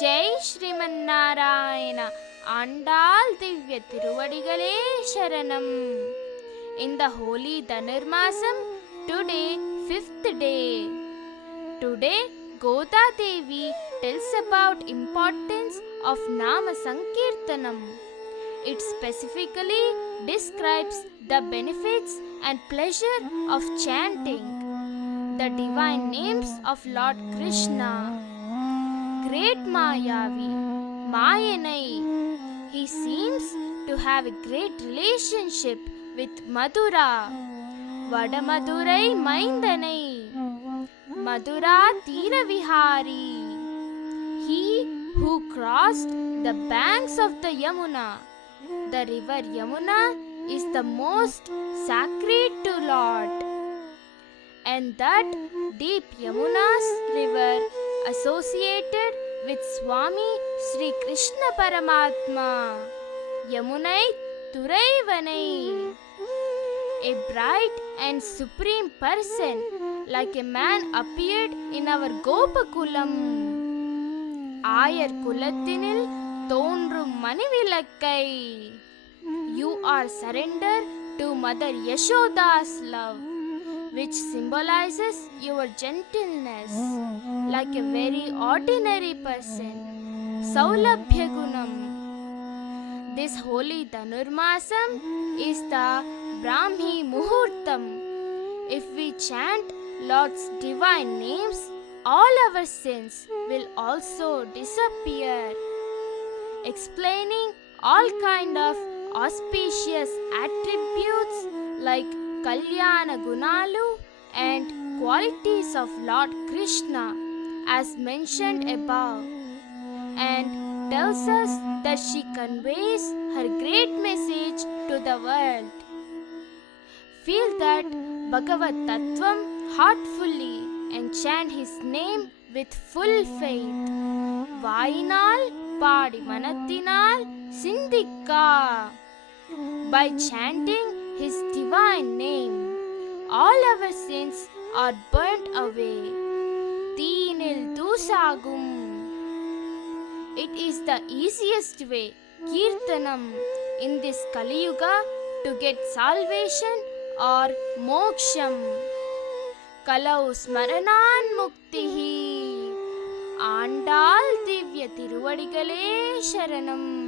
Jai Srimanarayana, Andal Divya Tiruvadigalé Sharanam. In the holy Dhanurmasam, today, 5th day. Today, Goda Devi tells about importance of Nama Sankirtanam. It specifically describes the benefits and pleasure of chanting the divine names of Lord Krishna. Great Mayavi, Mayanai. He seems to have a great relationship with Madura. Vadamadurai Maindanai. Madura Tiravihari. He who crossed the banks of the Yamuna. The river Yamuna is the most sacred to Lord. And that deep Yamuna's river associated with Swami Sri Krishna Paramatma. Yamunai Turaivanai. A bright and supreme person like a man appeared in our Gopakulam. Ayar Kulathinil Thondrum Manivilakkai. You are surrender to Mother Yashoda's love, which symbolizes your gentleness, like a very ordinary person. Saulabhya Gunam. This holy Dhanurmasam is the Brahmi Muhurtam. If we chant Lord's divine names, all our sins will also disappear. Explaining all kind of auspicious attributes like Kalyana Gunalu and qualities of Lord Krishna as mentioned above, and tells us that she conveys her great message to the world. Feel that Bhagavad Tattvam heartfully and chant his name with full faith. Vainal Padi Manathinal Sindhikka. By chanting his divine name, all our sins are burnt away. Teenil Dusagum. It is the easiest way, Kirtanam, in this Kali Yuga to get salvation or moksham. Kalau smaranan muktihi. Andal Divya Tiruvadigalé Sharanam.